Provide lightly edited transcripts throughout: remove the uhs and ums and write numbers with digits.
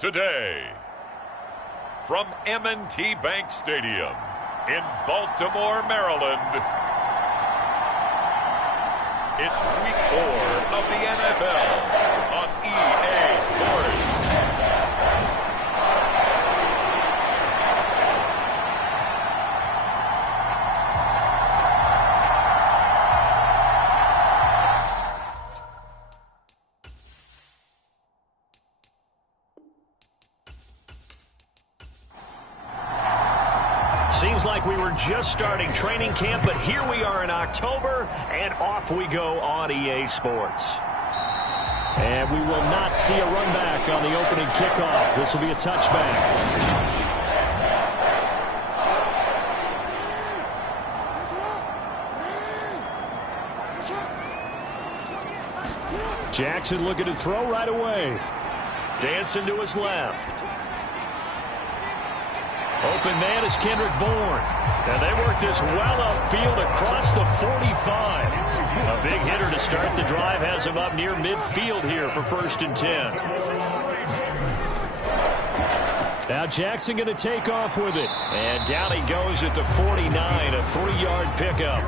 today. From M&T Bank Stadium in Baltimore, Maryland, it's Week 4 of the NFL on EA Sports. Seems like we were just starting training camp, but here we are in October, and off we go on EA Sports. And we will not see a run back on the opening kickoff. This will be a touchback. Jackson looking to throw right away. Dancing to his left. Open man is Kendrick Bourne. And they work this well upfield across the 45. A big hitter to start the drive has him up near midfield here for 1st and 10. Now Jackson going to take off with it. And down he goes at the 49, a 3-yard pickup.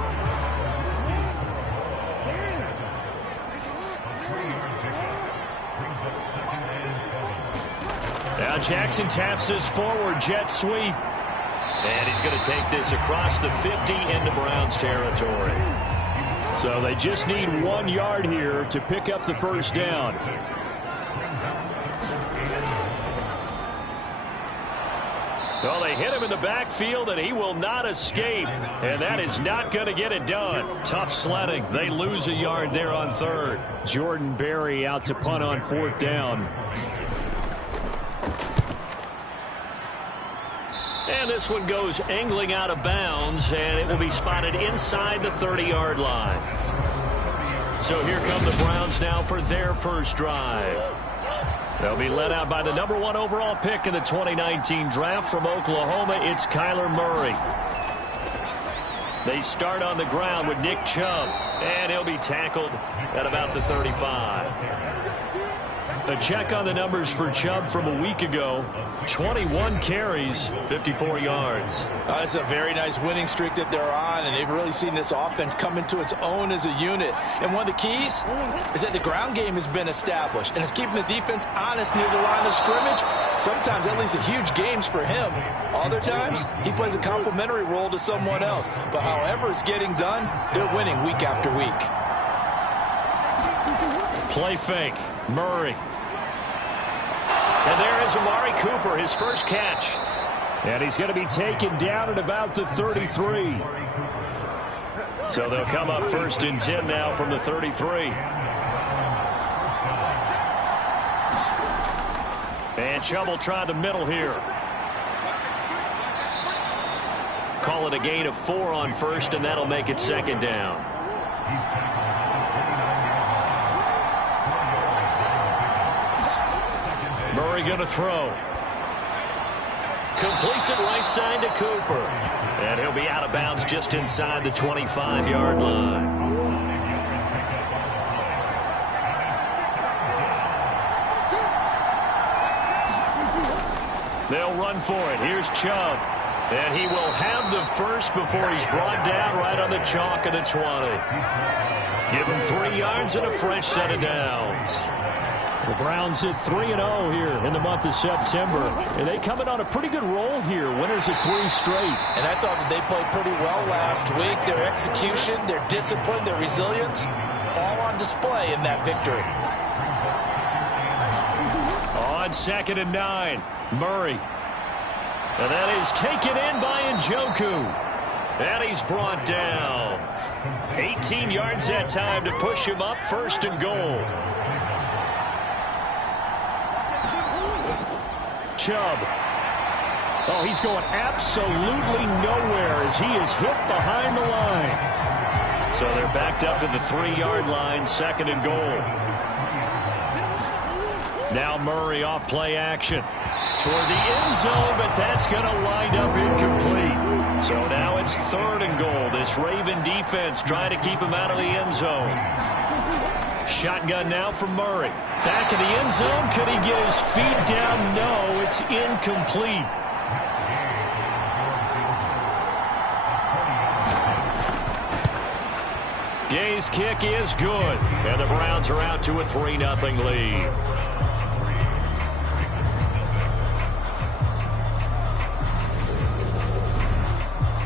Now Jackson taps this forward jet sweep. And he's going to take this across the 50 into Browns territory. So they just need 1 yard here to pick up the first down. Well, they hit him in the backfield, and he will not escape. And that is not going to get it done. Tough sledding. They lose a yard there on 3rd. Jordan Berry out to punt on 4th down. And this one goes angling out of bounds, and it will be spotted inside the 30-yard line. So here come the Browns now for their first drive. They'll be led out by the number 1 overall pick in the 2019 draft from Oklahoma. It's Kyler Murray. They start on the ground with Nick Chubb, and he'll be tackled at about the 35. A check on the numbers for Chubb from a week ago. 21 carries, 54 yards. It's a very nice winning streak that they're on, and they've really seen this offense come into its own as a unit. And one of the keys is that the ground game has been established, and it's keeping the defense honest near the line of scrimmage. Sometimes that leads to huge games for him. Other times, he plays a complementary role to someone else. But however it's getting done, they're winning week after week. Play fake. Murray. And there is Amari Cooper, his first catch. And he's going to be taken down at about the 33. So they'll come up 1st and 10 now from the 33. And Chubb will try the middle here. Call it a gain of 4 on 1st, and that'll make it 2nd down. Murray going to throw. Completes it right side to Cooper. And he'll be out of bounds just inside the 25-yard line. They'll run for it. Here's Chubb. And he will have the first before he's brought down right on the chalk of the 20. Give him 3 yards and a fresh set of downs. The Browns hit 3-0 here in the month of September. And they come in on a pretty good roll here. Winners of 3 straight. And I thought that they played pretty well last week. Their execution, their discipline, their resilience, all on display in that victory. On 2nd and 9, Murray. And that is taken in by Njoku. And he's brought down. 18 yards that time to push him up 1st and goal. Chubb. Oh, he's going absolutely nowhere as he is hit behind the line. So they're backed up to the 3-yard line, 2nd and goal. Now Murray off play action. Toward the end zone, but that's going to wind up incomplete. So now it's 3rd and goal. This Raven defense trying to keep him out of the end zone. Shotgun now from Murray. Back in the end zone. Could he get his feet down? No, it's incomplete. Gay's kick is good. And the Browns are out to a 3-0 lead.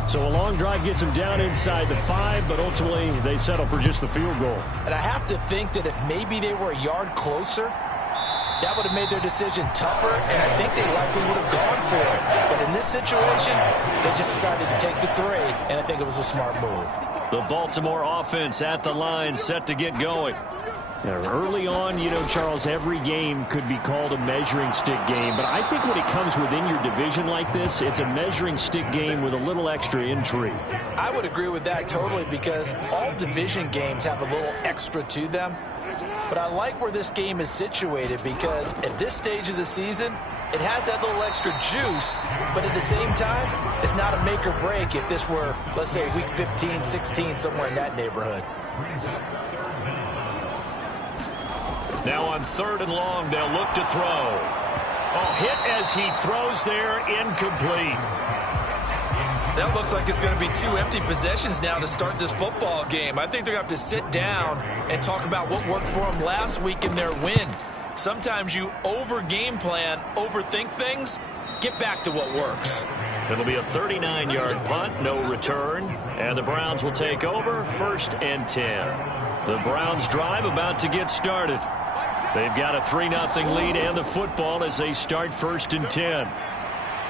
So a long drive gets them down inside the 5, but ultimately they settle for just the field goal. And I have to think that if maybe they were a yard closer, that would have made their decision tougher, and I think they likely would have gone for it. But in this situation, they just decided to take the 3, and I think it was a smart move. The Baltimore offense at the line, set to get going. Early on, you know, Charles, every game could be called a measuring stick game. But I think when it comes within your division like this, it's a measuring stick game with a little extra intrigue. I would agree with that totally, because all division games have a little extra to them. But I like where this game is situated, because at this stage of the season, it has that little extra juice, but at the same time, it's not a make or break if this were, let's say, week 15, 16, somewhere in that neighborhood. Now on 3rd and long, they'll look to throw. Oh, hit as he throws there, incomplete. That looks like it's going to be 2 empty possessions now to start this football game. I think they're going to have to sit down and talk about what worked for them last week in their win. Sometimes you over-game plan, overthink things, get back to what works. It'll be a 39-yard punt, no return, and the Browns will take over 1st and 10. The Browns drive about to get started. They've got a 3-0 lead and the football as they start 1st and 10.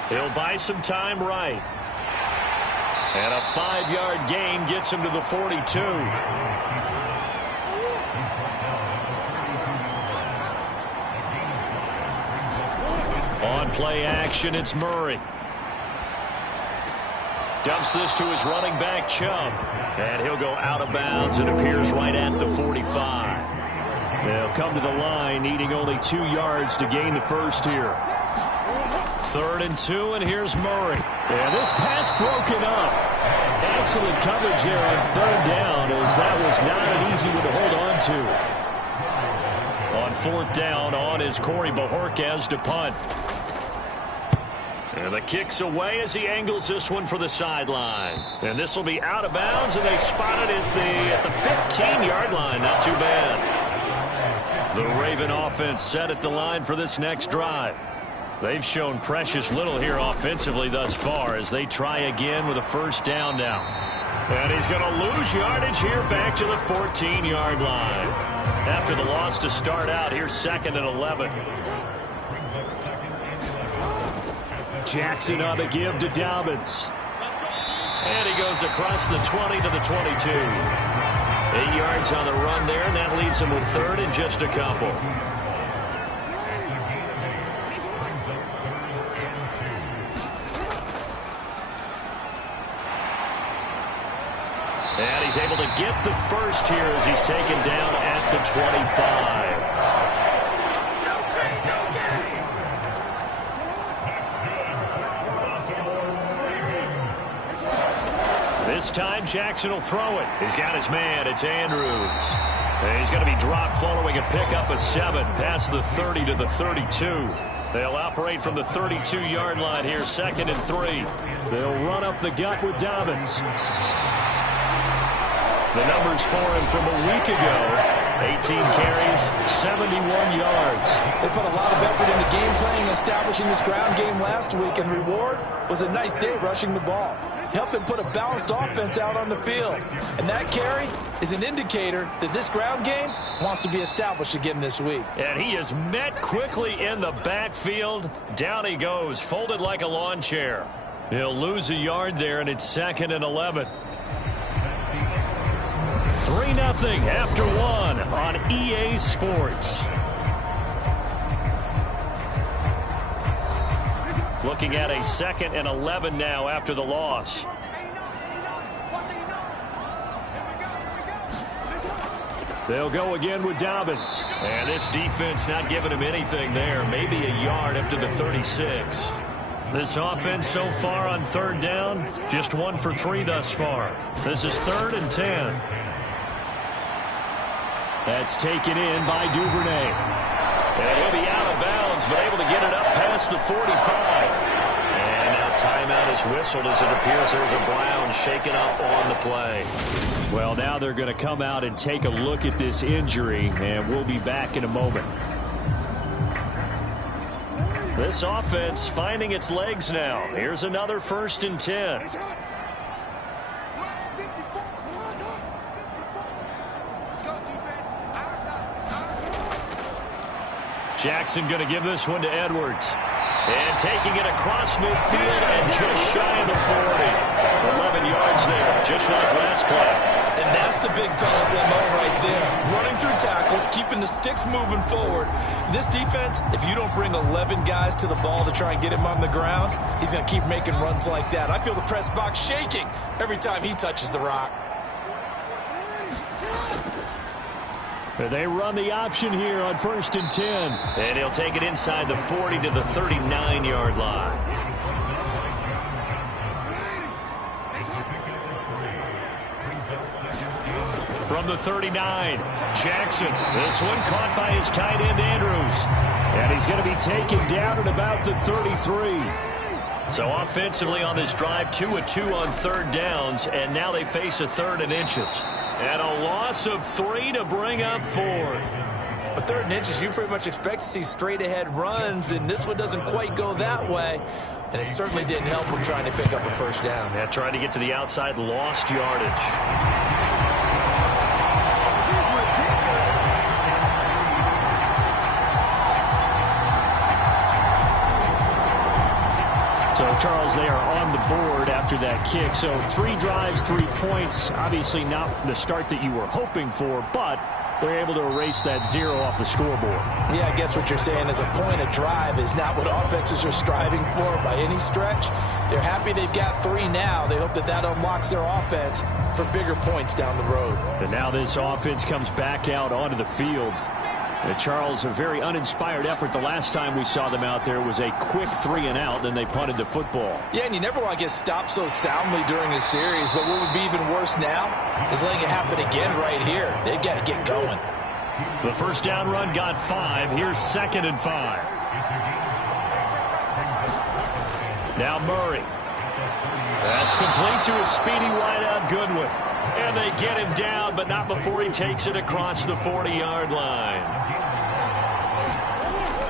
He'll buy some time right. And a 5-yard gain gets him to the 42. On play action, it's Murray. Dumps this to his running back, Chubb. And he'll go out of bounds. It appears right at the 45. They'll come to the line, needing only 2 yards to gain the first here. 3rd and 2, and here's Murray. And this pass broken up. Excellent coverage there on 3rd down, as that was not an easy one to hold on to. On 4th down, on is Corey Bojorquez to punt. And the kick's away as he angles this one for the sideline. And this will be out of bounds, and they spot it at the 15-yard line. Not too bad. The Raven offense set at the line for this next drive. They've shown precious little here offensively thus far as they try again with a 1st down now. And he's going to lose yardage here back to the 14-yard line. After the loss to start out, here's 2nd and 11. Jackson on the give to Dobbins. And he goes across the 20 to the 22. 8 yards on the run there, and that leaves him with 3rd and just a couple. And he's able to get the first here as he's taken down at the 25. This time, Jackson will throw it. He's got his man. It's Andrews. And he's going to be dropped following a pickup of 7 past the 30 to the 32. They'll operate from the 32-yard line here, 2nd and 3. They'll run up the gut with Dobbins. The numbers for him from a week ago: 18 carries, 71 yards. They put a lot of effort into game playing and establishing this ground game last week, and reward was a nice day rushing the ball. Helped them put a balanced offense out on the field. And that carry is an indicator that this ground game wants to be established again this week. And he is met quickly in the backfield. Down he goes, folded like a lawn chair. He'll lose a yard there, and it's 2nd and 11. 3-0 after 1 on EA Sports. Looking at a 2nd and 11 now after the loss. They'll go again with Dobbins. And this defense not giving him anything there. Maybe a yard up to the 36. This offense so far on 3rd down, just 1 for 3 thus far. This is 3rd and 10. That's taken in by Duvernay. And he'll be out of bounds, but able to get it up past the 45. And now timeout is whistled as it appears there's a Brown shaken up on the play. Well, now they're going to come out and take a look at this injury, and we'll be back in a moment. This offense finding its legs now. Here's another 1st and 10. Jackson going to give this one to Edwards. And taking it across midfield and just shy of the 40. 11 yards there, just like last play. And that's the big fella's MO right there. Running through tackles, keeping the sticks moving forward. This defense, if you don't bring 11 guys to the ball to try and get him on the ground, he's going to keep making runs like that. I feel the press box shaking every time he touches the rock. They run the option here on 1st and 10. And he'll take it inside the 40 to the 39-yard line. From the 39, Jackson. This one caught by his tight end, Andrews. And he's going to be taken down at about the 33. So offensively on this drive, 2 of 2 on 3rd downs, and now they face a 3rd and inches. And a loss of 3 to bring up 4th. A 3rd and inches, you pretty much expect to see straight-ahead runs, and this one doesn't quite go that way. And it certainly didn't help him trying to pick up a 1st down. Yeah, trying to get to the outside, lost yardage. So, Charles, they are on the board after that kick. So 3 drives, 3 points. Obviously not the start that you were hoping for, but they're able to erase that 0 off the scoreboard. Yeah, I guess what you're saying is a point of drive is not what offenses are striving for by any stretch. They're happy they've got 3 now. They hope that that unlocks their offense for bigger points down the road. And now this offense comes back out onto the field. Charles, a very uninspired effort. The last time we saw them out there was a quick 3 and out, then they punted the football. Yeah, and you never want to get stopped so soundly during a series, but what would be even worse now is letting it happen again right here. They've got to get going. The 1st down run got 5. Here's 2nd and 5. Now Murray. That's complete to a speedy wideout Goodwin. And they get him down, but not before he takes it across the 40-yard line.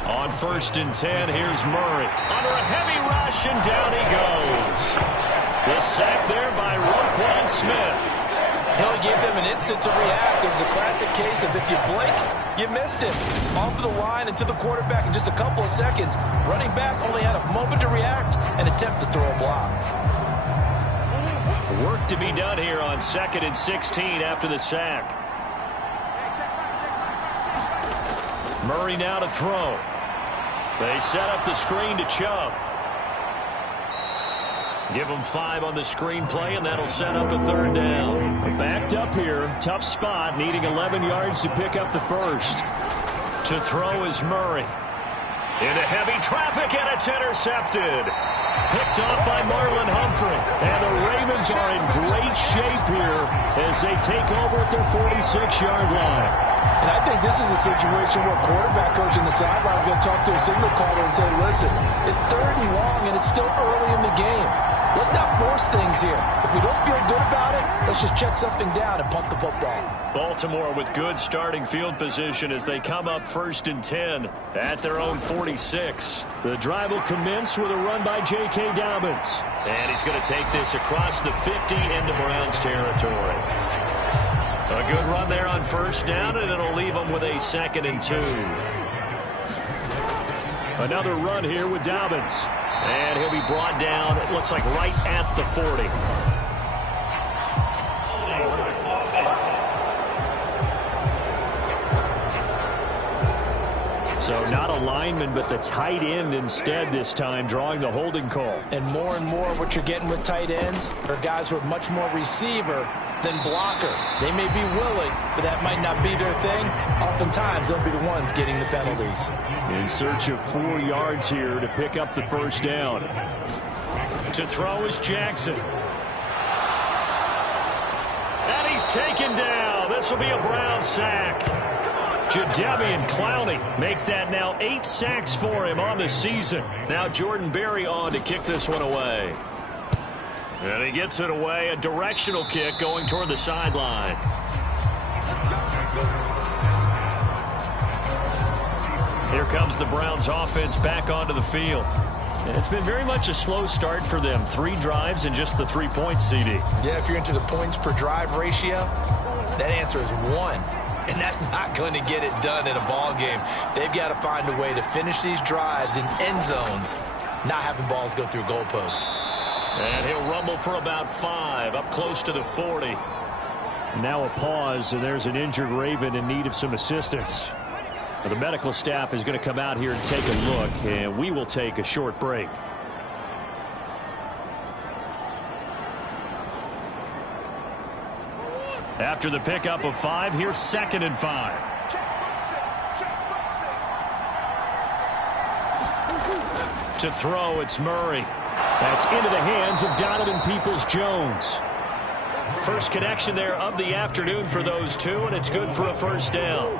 On 1st and 10, here's Murray. Under a heavy rush, and down he goes. The sack there by Roquan Smith. He only gave them an instant to react. It was a classic case of if you blink, you missed it. Off of the line and to the quarterback in just a couple of seconds. Running back only had a moment to react and attempt to throw a block. Work to be done here on 2nd and 16 after the sack. Murray now to throw. They set up the screen to Chubb. Give them 5 on the screen play, and that'll set up a 3rd down. Backed up here, tough spot, needing 11 yards to pick up the 1st. To throw is Murray. Into heavy traffic, and it's intercepted. Picked off by Marlon Humphrey. And the Ravens are in great shape here as they take over at their 46-yard line. And I think this is a situation where quarterback coach in the sideline is going to talk to a signal caller and say, listen, it's 3rd and long, and it's still early in the game. Let's not force things here. If we don't feel good about it, let's just check something down and punt the football. Baltimore with good starting field position as they come up 1st and 10 at their own 46. The drive will commence with a run by J.K. Dobbins. And he's going to take this across the 50 into Browns territory. A good run there on 1st down, and it'll leave them with a 2nd and 2. Another run here with Dobbins. And he'll be brought down, it looks like right at the 40. So not a lineman, but the tight end instead this time, drawing the holding call. And more what you're getting with tight ends are guys who are much more receiver than blocker. They may be willing, but that might not be their thing. Oftentimes, they'll be the ones getting the penalties. In search of 4 yards here to pick up the 1st down. To throw is Jackson. And he's taken down. This will be a Brown sack. Jadeveon Clowney make that now 8 sacks for him on the season. Now Jordan Berry on to kick this one away. And he gets it away, a directional kick going toward the sideline. Here comes the Browns offense back onto the field. It's been very much a slow start for them. 3 drives and just the 3 points, CD. Yeah, if you're into the points per drive ratio, that answer is 1. And that's not going to get it done in a ball game. They've got to find a way to finish these drives in end zones, not having balls go through goalposts. And he'll rumble for about 5, up close to the 40. Now a pause, and there's an injured Raven in need of some assistance. The medical staff is going to come out here and take a look, and we will take a short break. After the pickup of 5, here's 2nd and 5. To throw, it's Murray. That's into the hands of Donovan Peoples-Jones. First connection there of the afternoon for those two, and it's good for a first down.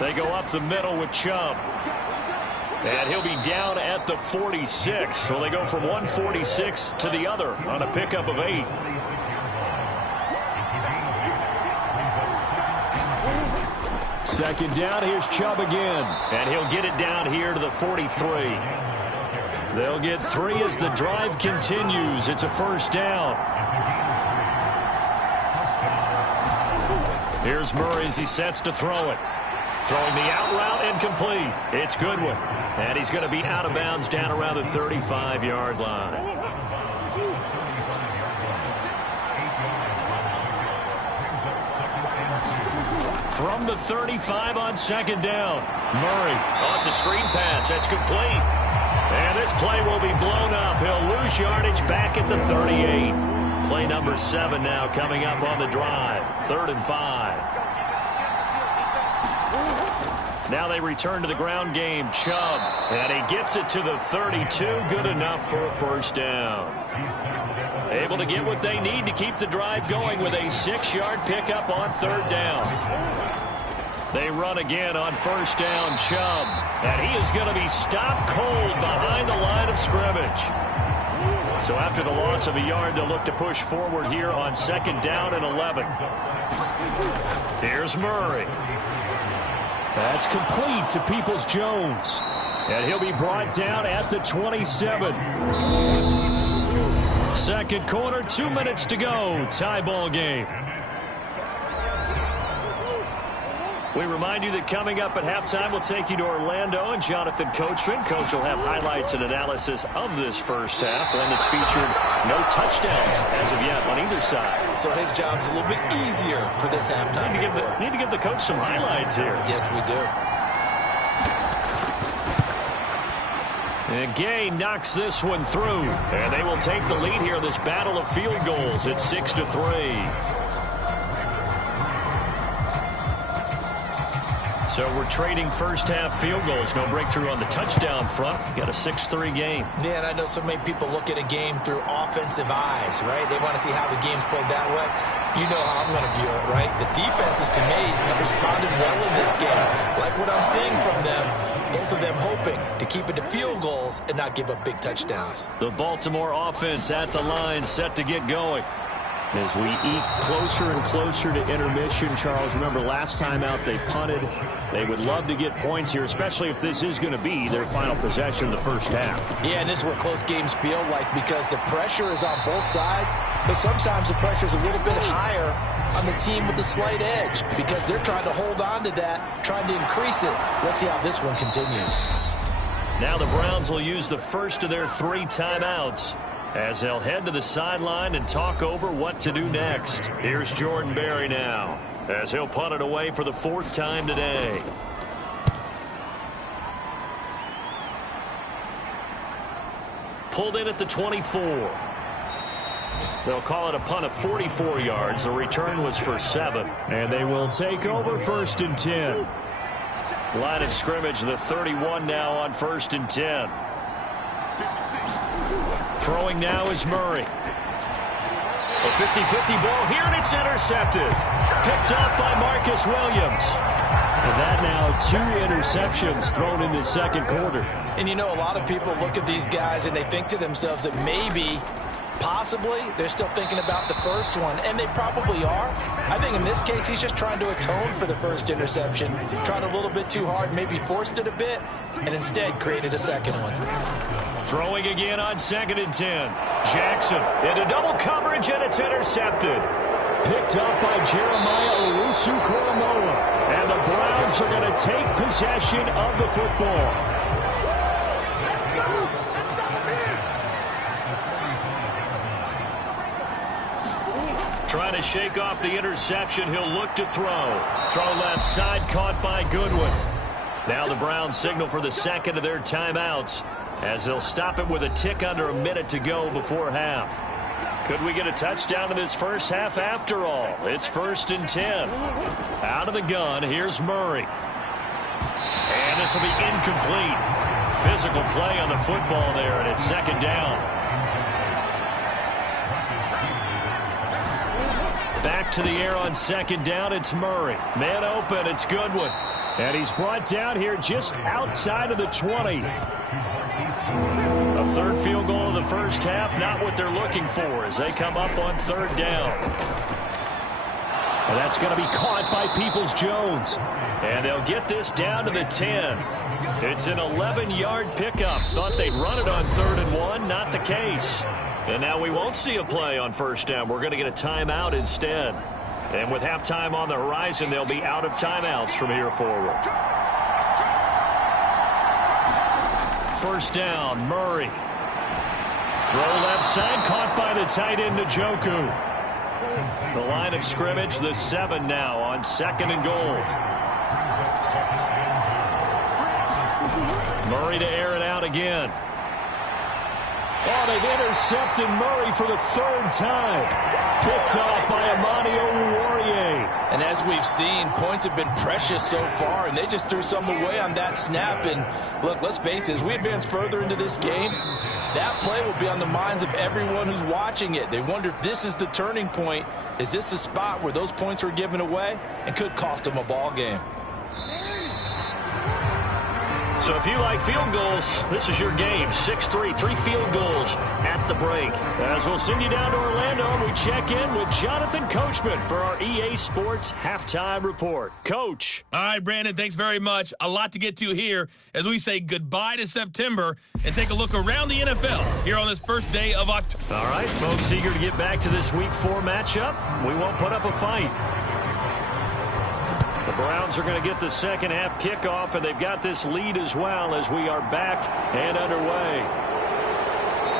They go up the middle with Chubb. And he'll be down at the 46. So they go from 146 to the other on a pickup of 8. Second down, here's Chubb again. And he'll get it down here to the 43. They'll get 3 as the drive continues. It's a first down. Here's Murray as he sets to throw it. Throwing the out route incomplete. It's Goodwin. And he's going to be out of bounds down around the 35-yard line. From the 35 on second down. Murray. Oh, it's a screen pass. That's complete. And this play will be blown up. He'll lose yardage back at the 38. Play number 7 now coming up on the drive. 3rd and 5. Now they return to the ground game. Chubb. And he gets it to the 32. Good enough for a first down. Able to get what they need to keep the drive going with a 6-yard pickup on 3rd down. They run again on first down. Chubb. And he is going to be stopped cold behind the line of scrimmage. So after the loss of a yard, they'll look to push forward here on 2nd down and 11. Here's Murray. That's complete to Peoples-Jones. And he'll be brought down at the 27. Second quarter, 2 minutes to go. Tie ball game. We remind you that coming up at halftime, we'll take you to Orlando and Jonathan Coachman. Coach will have highlights and analysis of this first half. One that's featured no touchdowns as of yet on either side. So his job's a little bit easier for this halftime. Need to give the coach some highlights here. Yes, we do. And Gay knocks this one through. And they will take the lead here in this battle of field goals. It's 6-3. So we're trading first half field goals. No breakthrough on the touchdown front. Got a 6-3 game. Yeah, and I know so many people look at a game through offensive eyes, right? They want to see how the game's played that way. You know how I'm going to view it, right? The defenses, to me, have responded well in this game. Like what I'm seeing from them, both of them hoping to keep it to field goals and not give up big touchdowns. The Baltimore offense at the line, set to get going. As we eat closer and closer to intermission, Charles, remember last time out they punted. They would love to get points here, especially if this is going to be their final possession of the first half. Yeah, and this is what close games feel like because the pressure is on both sides, but sometimes the pressure is a little bit higher on the team with the slight edge because they're trying to hold on to that, trying to increase it. Let's see how this one continues. Now the Browns will use the first of their 3 timeouts as they'll head to the sideline and talk over what to do next. Here's Jordan Berry now as he'll punt it away for the 4th time today. Pulled in at the 24. They'll call it a punt of 44 yards. The return was for 7. And they will take over 1st and 10. Line of scrimmage, the 31 now on 1st and 10. Throwing now is Murray. A 50-50 ball here, and it's intercepted. Picked up by Marcus Williams. And that now 2 interceptions thrown in the second quarter. And you know, a lot of people look at these guys and they think to themselves that maybe, possibly, they're still thinking about the first one, and they probably are. I think in this case, he's just trying to atone for the first interception. Tried a little bit too hard, maybe forced it a bit, and instead created a second one. Throwing again on 2nd and 10. Jackson into double coverage, and it's intercepted. Picked up by Jeremiah Owusu-Koramoah. And the Browns are going to take possession of the football. Trying to shake off the interception. He'll look to throw. Throw left side, caught by Goodwin. Now the Browns signal for the second of their timeouts, as they'll stop it with a tick under a minute to go before half. Could we get a touchdown in this first half after all? It's 1st and 10. Out of the gun, here's Murray. And this will be incomplete. Physical play on the football there, and it's 2nd down. Back to the air on 2nd down, it's Murray. Man open, it's Goodwin. And he's brought down here just outside of the 20. A 3rd field goal in the first half, not what they're looking for as they come up on 3rd down. And that's going to be caught by Peoples-Jones. And they'll get this down to the 10. It's an 11-yard pickup. Thought they'd run it on 3rd and 1. Not the case. And now we won't see a play on 1st down. We're going to get a timeout instead. And with halftime on the horizon, they'll be out of timeouts from here forward. 1st down, Murray. Throw left side, caught by the tight end, Njoku. The line of scrimmage, the 7 now on 2nd and goal. Murray to air it out again. Oh, they've intercepted Murray for the 3rd time. Picked off by Amani Oruwariye. And as we've seen, points have been precious so far, and they just threw some away on that snap. And look, let's face it, as we advance further into this game, that play will be on the minds of everyone who's watching it. They wonder if this is the turning point. Is this the spot where those points were given away and could cost them a ball game? So if you like field goals, this is your game. 6-3, 3 field goals at the break. As we'll send you down to Orlando, and we check in with Jonathan Coachman for our EA Sports Halftime Report. Coach. All right, Brandon, thanks very much. A lot to get to here as we say goodbye to September and take a look around the NFL here on this first day of October. All right, folks, eager to get back to this Week 4 matchup. We won't put up a fight. The Browns are going to get the second half kickoff, and they've got this lead as well as we are back and underway.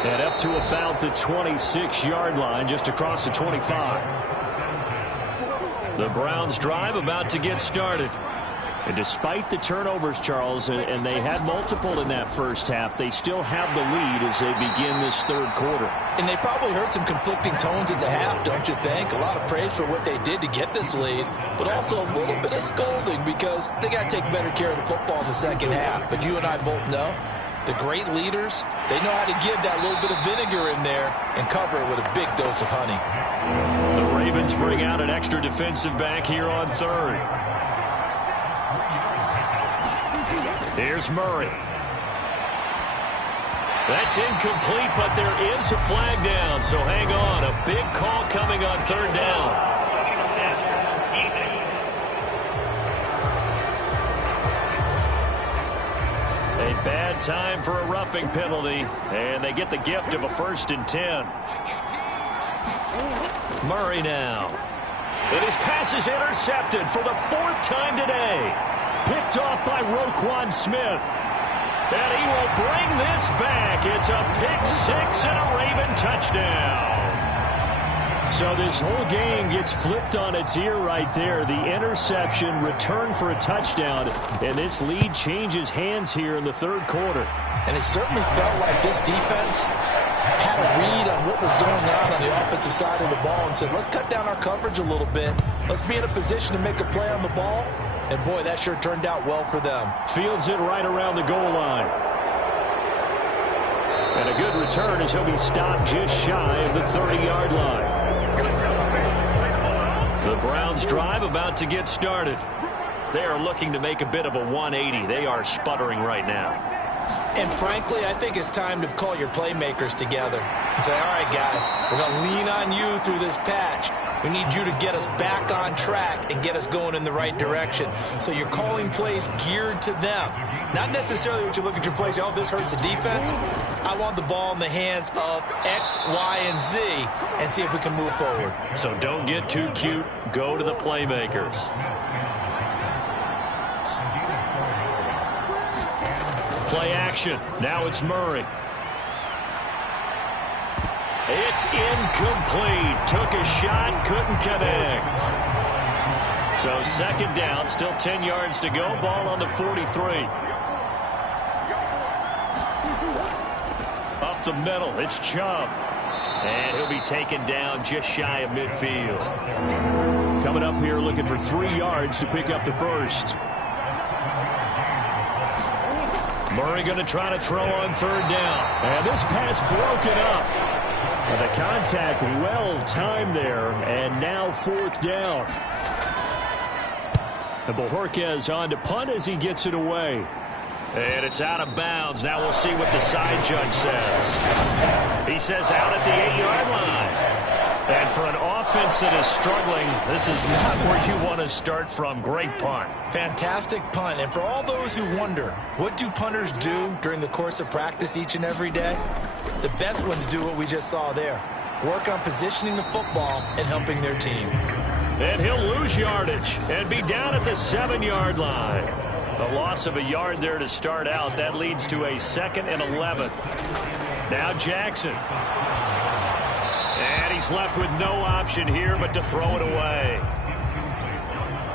And up to about the 26-yard line, just across the 25. The Browns drive about to get started. And despite the turnovers, Charles, and they had multiple in that first half, they still have the lead as they begin this 3rd quarter. And they probably heard some conflicting tones in the half, don't you think? A lot of praise for what they did to get this lead, but also a little bit of scolding because they got to take better care of the football in the second half. But you and I both know the great leaders, they know how to give that little bit of vinegar in there and cover it with a big dose of honey. The Ravens bring out an extra defensive back here on 3rd. Here's Murray. That's incomplete, but there is a flag down, so hang on. A big call coming on 3rd down. A bad time for a roughing penalty, and they get the gift of a 1st and 10. Murray now. And his pass is intercepted for the 4th time today. Picked off by Roquan Smith. And he will bring this back. It's a pick 6 and a Raven touchdown. So this whole game gets flipped on its ear right there. The interception, return for a touchdown, and this lead changes hands here in the 3rd quarter. And it certainly felt like this defense had a read on what was going on the offensive side of the ball and said, let's cut down our coverage a little bit. Let's be in a position to make a play on the ball. And, boy, that sure turned out well for them. Fields it right around the goal line. And a good return as he'll be stopped just shy of the 30-yard line. The Browns drive about to get started. They are looking to make a bit of a 180. They are sputtering right now. And frankly, I think it's time to call your playmakers together and say, all right, guys, we're going to lean on you through this patch. We need you to get us back on track and get us going in the right direction. So you're calling plays geared to them. Not necessarily what you look at your plays, oh, this hurts the defense. I want the ball in the hands of X, Y, and Z and see if we can move forward. So don't get too cute. Go to the playmakers. Play action. Now it's Murray. It's incomplete. Took a shot, couldn't connect. So second down, still 10 yards to go. Ball on the 43. Up the middle, it's Chubb. And he'll be taken down just shy of midfield. Coming up here looking for 3 yards to pick up the first. Murray going to try to throw on third down. And this pass broken up. And the contact well timed there. And now fourth down. And Bojorquez on to punt as he gets it away. And it's out of bounds. Now we'll see what the side judge says. He says out at the 8-yard line. And for an offense that is struggling, this is not where you want to start from. Great punt. Fantastic punt. And for all those who wonder, what do punters do during the course of practice each and every day? The best ones do what we just saw there. Work on positioning the football and helping their team. And he'll lose yardage and be down at the 7-yard line. A loss of a yard there to start out. That leads to a 2nd and 11. Now Jackson. And he's left with no option here but to throw it away.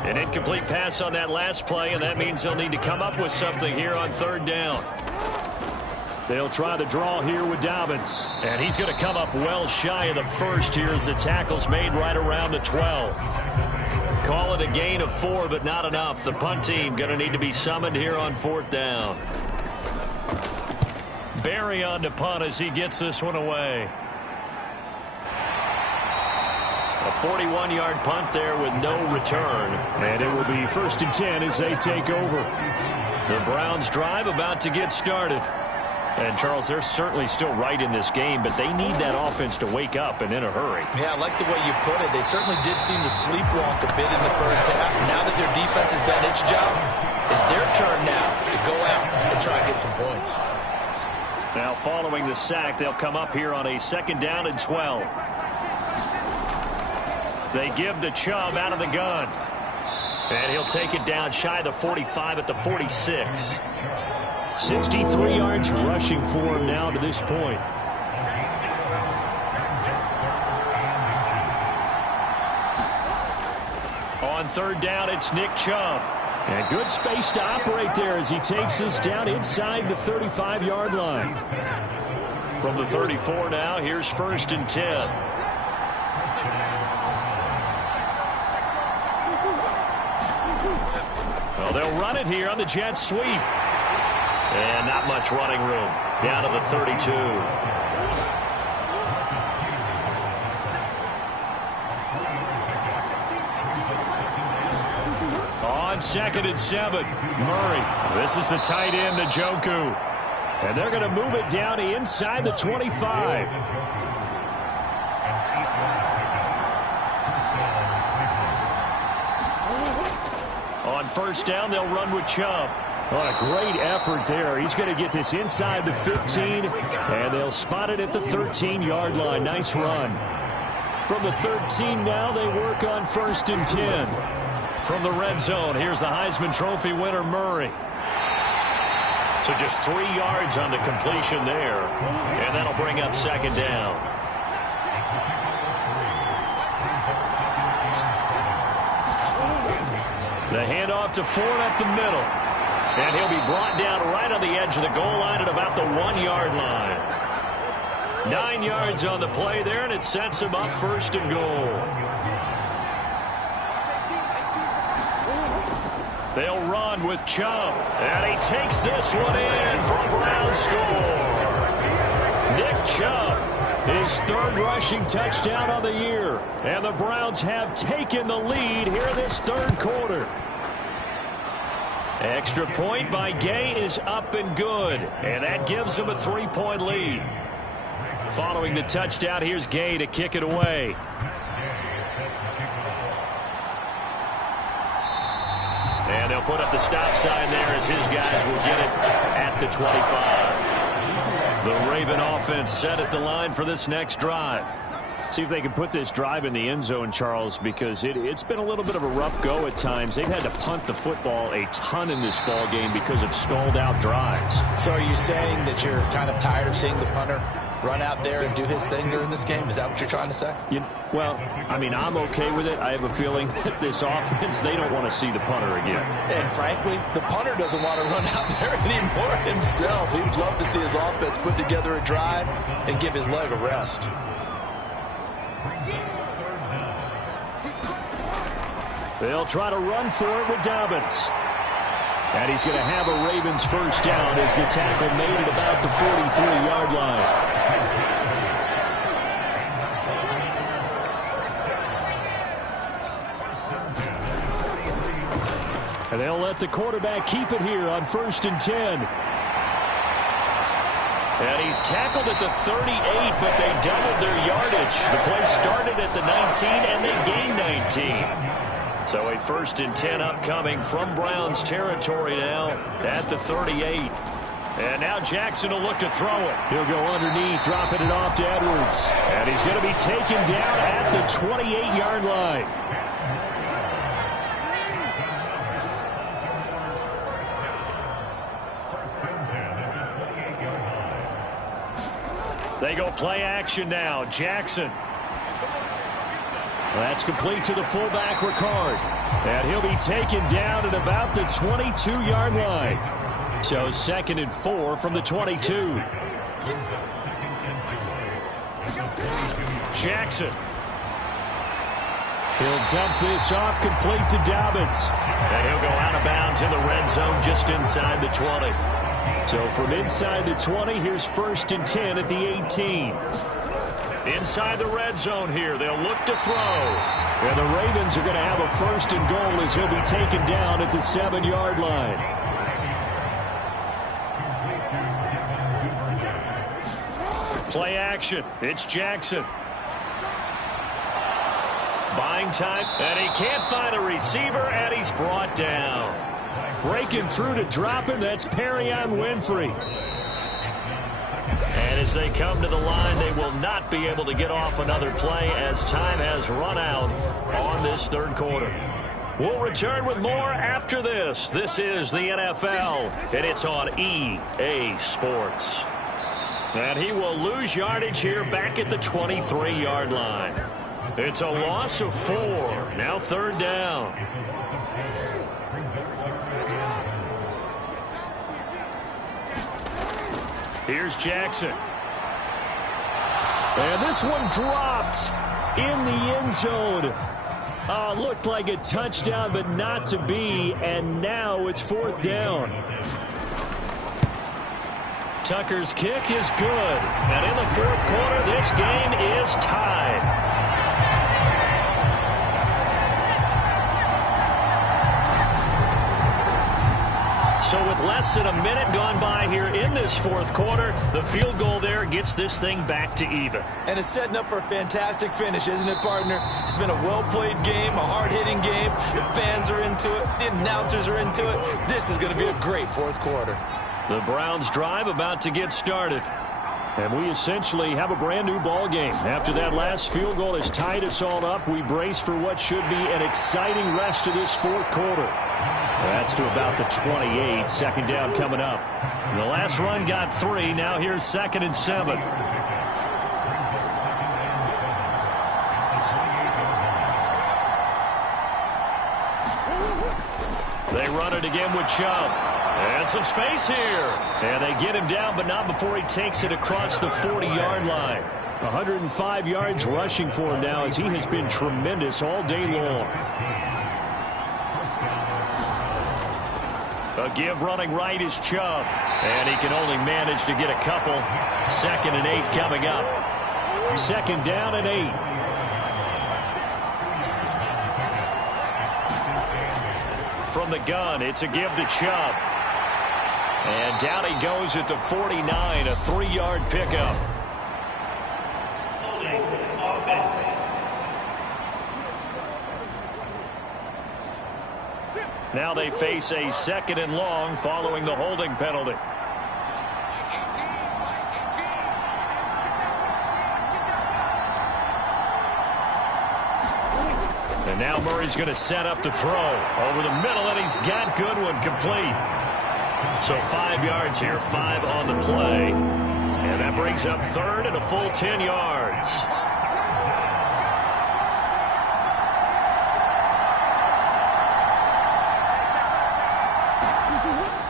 An incomplete pass on that last play, and that means they'll need to come up with something here on third down. They'll try the draw here with Dobbins. And he's going to come up well shy of the first here as the tackle's made right around the 12. Call it a gain of 4, but not enough. The punt team going to need to be summoned here on fourth down. Barry on to punt as he gets this one away. A 41-yard punt there with no return. And it will be 1st and 10 as they take over. The Browns drive about to get started. And, Charles, they're certainly still right in this game, but they need that offense to wake up and in a hurry. Yeah, I like the way you put it. They certainly did seem to sleepwalk a bit in the first half. Now that their defense has done its job, it's their turn now to go out and try and get some points. Now, following the sack, they'll come up here on a 2nd down and 12. They give the Chubb out of the gun. And he'll take it down shy of the 45 at the 46. 63 yards rushing for him now to this point. On third down, it's Nick Chubb. And good space to operate there as he takes this down inside the 35-yard line. From the 34 now, here's 1st and 10. Well, they'll run it here on the jet sweep. And not much running room. Down to the 32. On 2nd and 7, Murray. This is the tight end, Njoku. And they're going to move it down inside the 25. On 1st down, they'll run with Chubb. What a great effort there. He's going to get this inside the 15, and they'll spot it at the 13-yard line. Nice run. From the 13 now, they work on 1st and 10. From the red zone, here's the Heisman Trophy winner, Murray. So just 3 yards on the completion there, and that'll bring up 2nd down. The handoff to Ford up the middle. And he'll be brought down right on the edge of the goal line at about the 1-yard line. 9 yards on the play there, and it sets him up 1st and goal. They'll run with Chubb. And he takes this one in for a Brown score. His third rushing touchdown of the year. And the Browns have taken the lead here in this third quarter. Extra point by Gay is up and good. And that gives him a 3-point lead. Following the touchdown, here's Gay to kick it away. And they'll put up the stop sign there as his guys will get it at the 25. The Raven offense set at the line for this next drive. See if they can put this drive in the end zone, Charles, because it's been a little bit of a rough go at times. They've had to punt the football a ton in this ball game because of stalled-out drives. So are you saying that you're kind of tired of seeing the punter run out there and do his thing during this game? Is that what you're trying to say? Well, I mean, I'm okay with it. I have a feeling that this offense, they don't want to see the punter again. And frankly, the punter doesn't want to run out there anymore himself. He'd love to see his offense put together a drive and give his leg a rest. They'll try to run for it with Dobbins. And he's going to have a Ravens first down as the tackle made at about the 43-yard line. And they'll let the quarterback keep it here on 1st and 10. And he's tackled at the 38, but they doubled their yardage. The play started at the 19, and they gained 19. So a 1st and 10 upcoming from Browns territory now at the 38. And now Jackson will look to throw it. He'll go underneath, dropping it off to Edwards. And he's going to be taken down at the 28-yard line. They go play action now. Jackson. That's complete to the fullback, Ricard. And he'll be taken down at about the 22-yard line. So 2nd and 4 from the 22. Jackson. He'll dump this off complete to Dobbins. And he'll go out of bounds in the red zone just inside the 20. So from inside the 20, here's 1st and 10 at the 18. Inside the red zone here, they'll look to throw. And the Ravens are going to have a 1st and goal as he'll be taken down at the 7-yard line. Play action. It's Jackson. Buying time, and he can't find a receiver, and he's brought down. Breaking through to drop him, that's Perrion Winfrey. And as they come to the line, they will not be able to get off another play as time has run out on this third quarter. We'll return with more after this. This is the NFL, and it's on EA Sports. And he will lose yardage here back at the 23-yard line. It's a loss of 4. Now 3rd down. Here's Jackson. And this one dropped in the end zone. Looked like a touchdown, but not to be. And now it's 4th down. Tucker's kick is good. And in the 4th quarter, this game is tied. So with less than a minute gone by here in this 4th quarter, the field goal there gets this thing back to even. And it's setting up for a fantastic finish, isn't it, partner? It's been a well-played game, a hard-hitting game. The fans are into it. The announcers are into it. This is going to be a great 4th quarter. The Browns drive about to get started. And we essentially have a brand-new ball game. After that last field goal has tied us all up, we brace for what should be an exciting rest of this 4th quarter. That's to about the 28. 2nd down coming up. The last run got 3. Now here's 2nd and 7. They run it again with Chubb. And some space here. And they get him down, but not before he takes it across the 40-yard line. 105 yards rushing for him now as he has been tremendous all day long. A give running right is Chubb. And he can only manage to get a couple. 2nd and 8 coming up. Second down and 8. From the gun, it's a give to Chubb. And down he goes at the 49, a 3-yard pickup. Now they face a 2nd and long following the holding penalty. And now Murray's going to set up to throw over the middle, and he's got Goodwin complete. So 5 yards here, 5 on the play. And that brings up 3rd and a full 10 yards.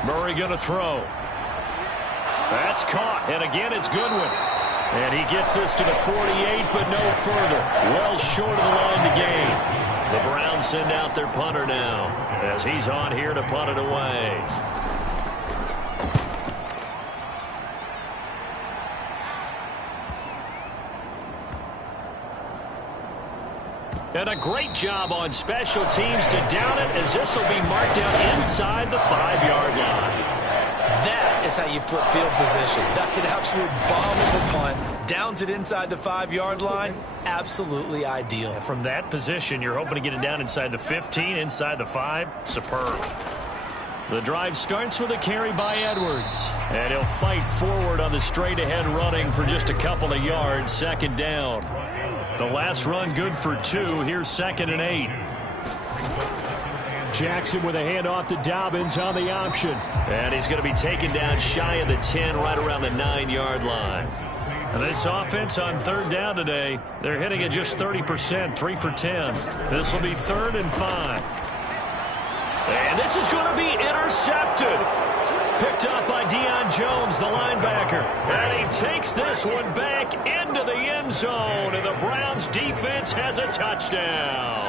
Murray going to throw. That's caught, and again it's Goodwin. And he gets this to the 48, but no further. Well short of the line to gain. The Browns send out their punter now as he's on here to punt it away. And a great job on special teams to down it, as this will be marked out inside the 5-yard line. That is how you flip field position. That's an absolute bomb of a punt. Downs it inside the 5-yard line. Absolutely ideal. From that position, you're hoping to get it down inside the 15, inside the 5. Superb. The drive starts with a carry by Edwards. And he'll fight forward on the straight-ahead running for just a couple of yards. 2nd down. The last run good for 2. Here's 2nd and 8. Jackson with a handoff to Dobbins on the option. And he's going to be taken down shy of the 10, right around the 9-yard line. And this offense on 3rd down today, they're hitting at just 30%, 3 for 10. This will be 3rd and 5. And this is going to be intercepted. Picked up by Deion Jones, the linebacker. And he takes this one back into the end zone. And the Browns defense has a touchdown.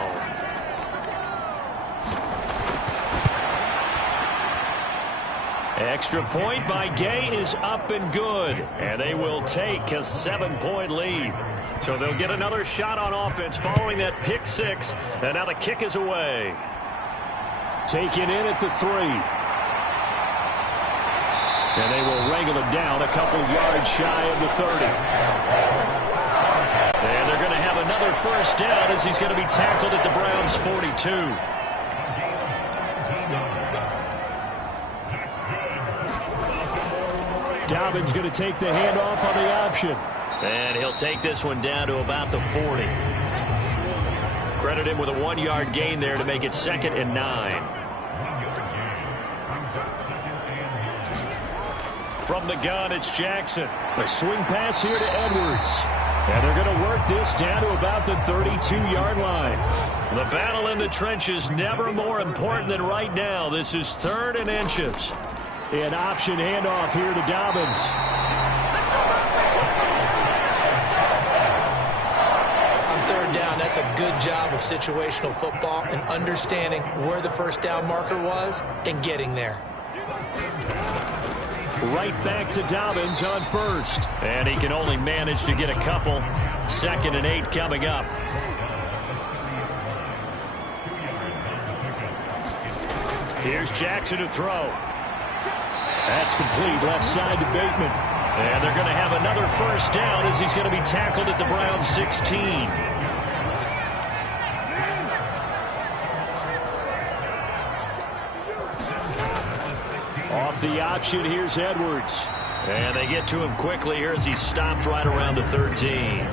Extra point by Gay is up and good. And they will take a 7-point lead. So they'll get another shot on offense following that pick 6. And now the kick is away. Taken in at the 3. And they will wrangle it down a couple yards shy of the 30. And they're going to have another first down as he's going to be tackled at the Browns' 42. Dobbins going to take the handoff on the option. And he'll take this one down to about the 40. Credit him with a 1-yard gain there to make it 2nd and 9. From the gun, it's Jackson. A swing pass here to Edwards. And they're going to work this down to about the 32-yard line. The battle in the trenches never more important than right now. This is 3rd and inches. An option handoff here to Dobbins. On 3rd down, that's a good job of situational football and understanding where the first down marker was and getting there. Right back to Dobbins on 1st. And he can only manage to get a couple. 2nd and 8 coming up. Here's Jackson to throw. That's complete left side to Bateman. And they're going to have another first down as he's going to be tackled at the Browns' 16. Off the option, here's Edwards. And they get to him quickly here as he's stopped right around the 13.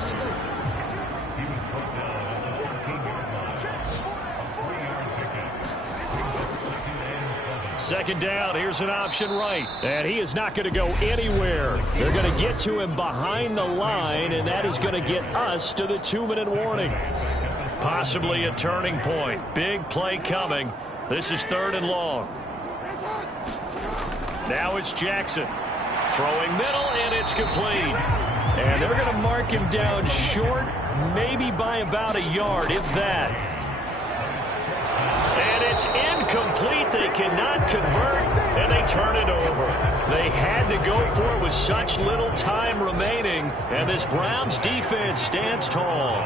Second down, here's an option right. And he is not going to go anywhere. They're going to get to him behind the line, and that is going to get us to the 2-minute warning. Possibly a turning point. Big play coming. This is 3rd and long. Now it's Jackson. Throwing middle, and it's complete. And they're going to mark him down short, maybe by about a yard, if that. And It's incomplete. They cannot convert, and they turn it over. They had to go for it with such little time remaining, and this Browns defense stands tall.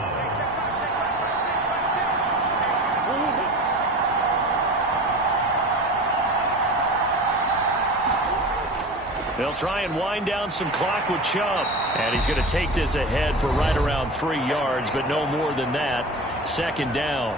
They'll try and wind down some clock with Chubb. And he's going to take this ahead for right around 3 yards, but no more than that. Second down.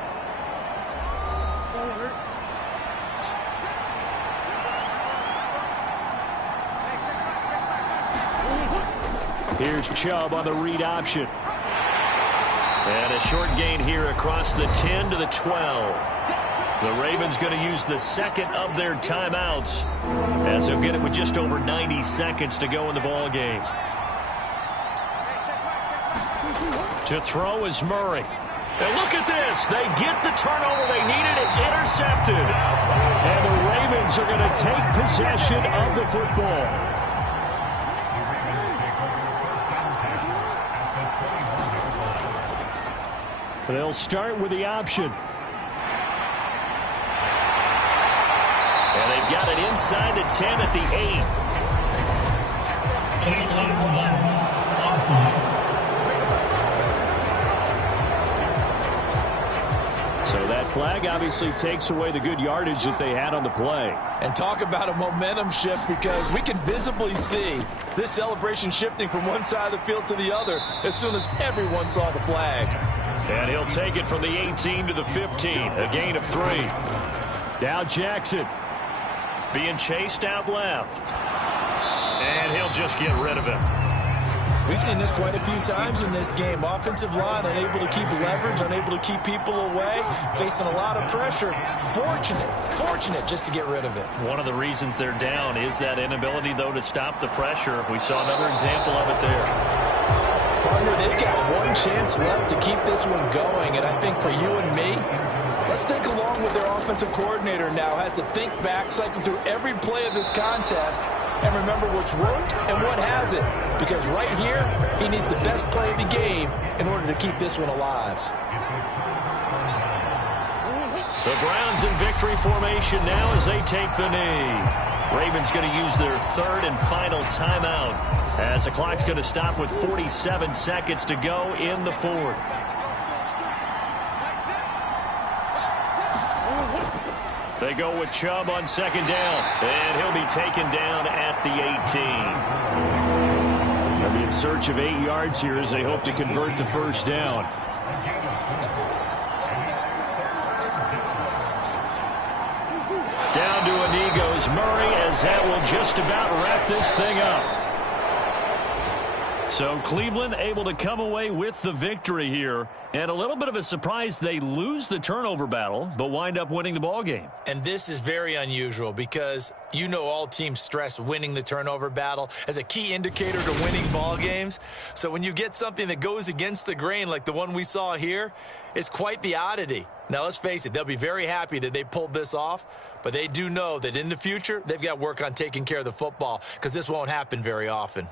Here's Chubb on the read option. And a short gain here across the 10 to the 12. The Ravens going to use the second of their timeouts as they'll get it with just over 90 seconds to go in the ball game. To throw is Murray. And look at this. They get the turnover they needed. It's intercepted. And the Ravens are going to take possession of the football. They'll start with the option. And they've got it inside the 10 at the 8. So that flag obviously takes away the good yardage that they had on the play. And talk about a momentum shift, because we can visibly see this celebration shifting from one side of the field to the other as soon as everyone saw the flag. And he'll take it from the 18 to the 15, a gain of 3. Now Jackson being chased out left. And he'll just get rid of him. We've seen this quite a few times in this game. Offensive line unable to keep leverage, unable to keep people away, facing a lot of pressure. Fortunate just to get rid of it. One of the reasons they're down is that inability, though, to stop the pressure. We saw another example of it there. Partner, they've got one chance left to keep this one going, and I think for you and me, let's think along with their offensive coordinator now. Has to think back, cycle through every play of this contest, and remember what's worked and what hasn't. Because right here, he needs the best play of the game in order to keep this one alive. The Browns in victory formation now as they take the knee. Ravens going to use their third and final timeout as the clock's going to stop with 47 seconds to go in the fourth. They go with Chubb on second down, and he'll be taken down at the 18. They'll be in search of 8 yards here as they hope to convert the first down. Down to a knee goes Murray, as that will just about wrap this thing up. So Cleveland able to come away with the victory here. And a little bit of a surprise, they lose the turnover battle, but wind up winning the ball game. And this is very unusual because you know all teams stress winning the turnover battle as a key indicator to winning ball games. So when you get something that goes against the grain like the one we saw here, it's quite the oddity. Now, let's face it, they'll be very happy that they pulled this off, but they do know that in the future, they've got work on taking care of the football because this won't happen very often.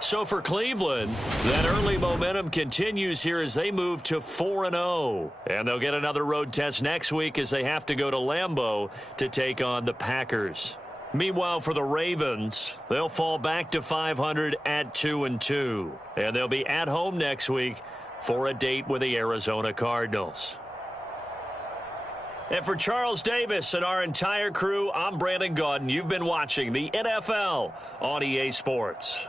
So for Cleveland, that early momentum continues here as they move to 4-0. And they'll get another road test next week as they have to go to Lambeau to take on the Packers. Meanwhile, for the Ravens, they'll fall back to 500 at 2-2. And they'll be at home next week for a date with the Arizona Cardinals. And for Charles Davis and our entire crew, I'm Brandon Gaudin. You've been watching the NFL on EA Sports.